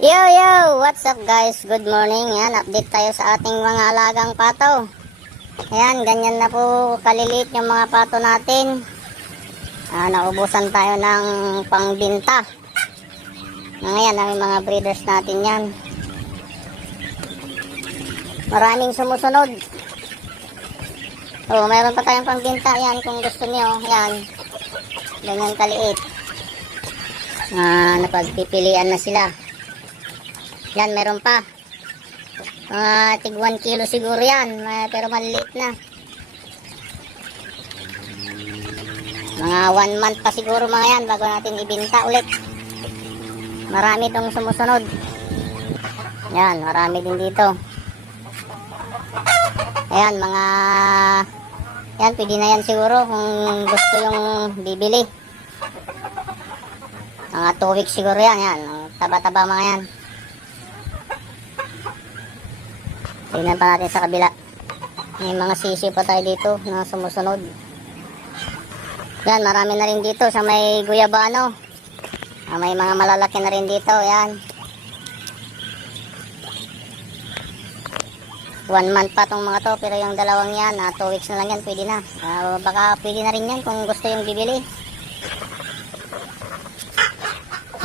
Yo, yo! What's up guys? Good morning. Yan, update tayo sa ating mga alagang pato. Ayan, ganyan na po kaliliit yung mga pato natin. Ah, naubusan tayo ng pangbinta. Ngayon, ang mga breeders natin yan. Maraming sumusunod. Oh, mayroon pa tayong pangbinta yan kung gusto niyo. Yan. Ganyan kaliit. Ah, napagpipilian na sila. Yan, meron pa. Mga tig 1 kilo siguro yan. Pero maliliit na. Mga 1 month pa siguro mga yan bago natin ibinta ulit. Marami itong sumusunod. Yan, marami din dito. Ayan, mga... Yan, pwede na yan siguro kung gusto yung bibili. Mga 2 weeks siguro yan. Yan, taba-taba mga yan. Tingnan pa natin sa kabila. May mga sisi pa tayo dito na sumusunod. Yan, marami na rin dito sa may guyabano. Ah, may mga malalaki na rin dito. Yan. One month pa tong mga to, pero yung dalawang yan, ah, two weeks na lang yan, pwede na. Ah, baka pwede na rin yan kung gusto yung bibili.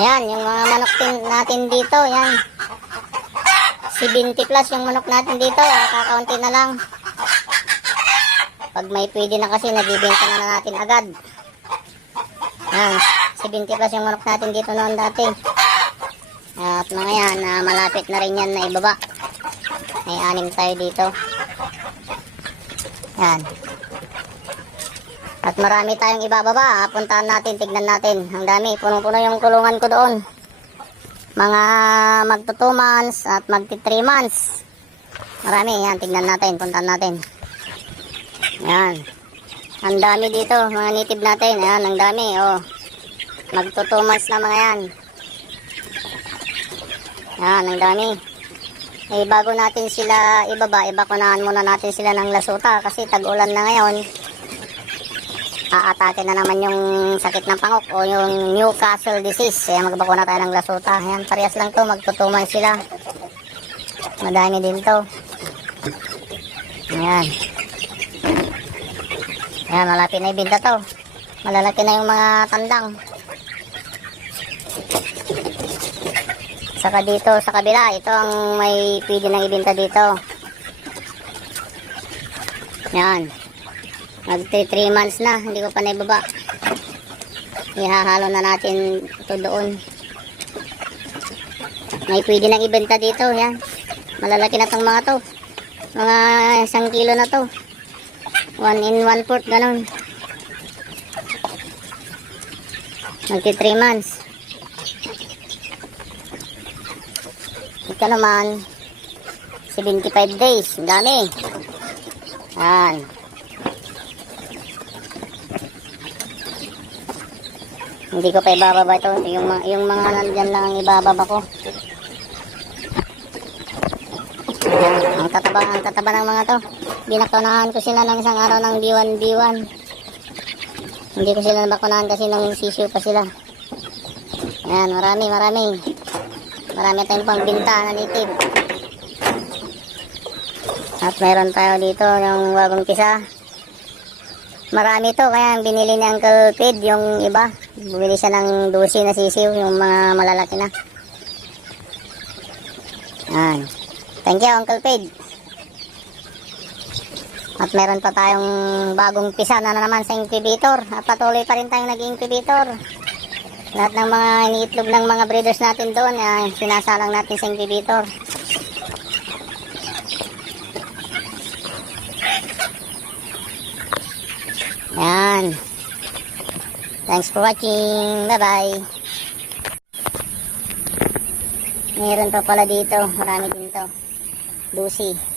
Yan, yung mga manok tin- natin dito, yan. 70 plus yung manok natin dito, ah, kakaunti na lang. Pag may pwede na kasi, nabibenta na, na natin agad. Yan, 70 plus yung manok natin dito noon dati. At mga yan, ah, malapit na rin yan na ibaba. May anim tayo dito. Yan. At marami tayong ibababa. ah, Puntahan natin, tignan natin. Ang dami, punong-puno yung kulungan ko doon mga magto 2 months at magti 3 months. Marami, yan, tignan natin, puntahan natin. Yan. Ang dami dito, mga native natin. Yan, ang dami, oh. Magto 2 months na mga yan. Yan, ang dami. Eh, bago natin sila ibaba, ibakunahan muna natin sila ng lasuta kasi tag-ulan na ngayon aatake na naman yung sakit ng pangok o yung Newcastle disease. Kaya magbakuna tayo ng lasuta. Ayan, parehas lang to. Magtutuman sila. Madami din to. Ayan. Ayan, malapit na ibinta to. Malalaki na yung mga tandang. Saka dito sa kabila, ito ang may pwede nang ibinta dito. Yan. Mag 3 months na, hindi ko pa naibaba. Ihahalo na natin ito doon. May pwede nang ibenta dito, yan. Malalaki na tong mga to. Mga isang kilo na to. One in one fourth, ganun. Magti 3 months. Ito naman, 75 days. Ang dami. Yan. Hindi ko pa ibababa ito. Yung, yung mga nandyan lang ang ibababa ko. Ang tataba, ang tataba ng mga to. Binakunahan ko sila ng isang araw ng B1, B1. Hindi ko sila nabakunahan kasi nung sisiyo pa sila. Ayan, marami, marami. Marami tayong pangbinta na native. At meron tayo dito yung wagong kisa. Marami to, kaya binili ni Uncle Pid yung iba. Bumili siya ng 12 na sisiw, yung mga malalaki na. Yan. Thank you, Uncle Pid. At meron pa tayong bagong pisa na naman sa incubator. At patuloy pa rin tayong nag-incubator. Lahat ng mga iniitlog ng mga breeders natin doon, eh, sinasalang natin sa incubator. Yan. Thanks for watching. Bye-bye. Meron pa pala dito. Marami din to. Lucy.